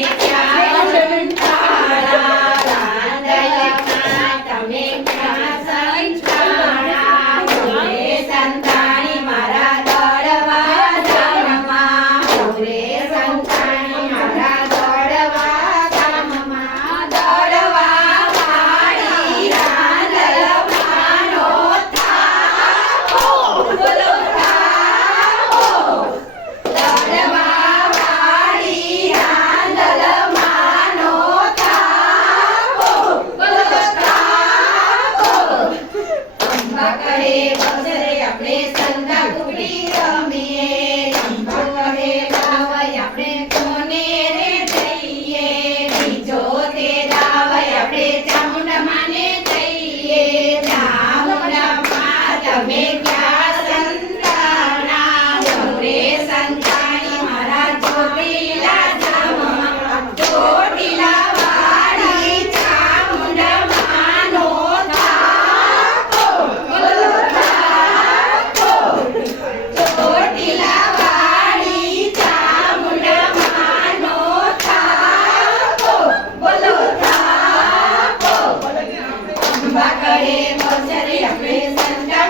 Yeah. કહે વસરે આપણે સંત અંબા કહે મોક્ષ આપણે સંતા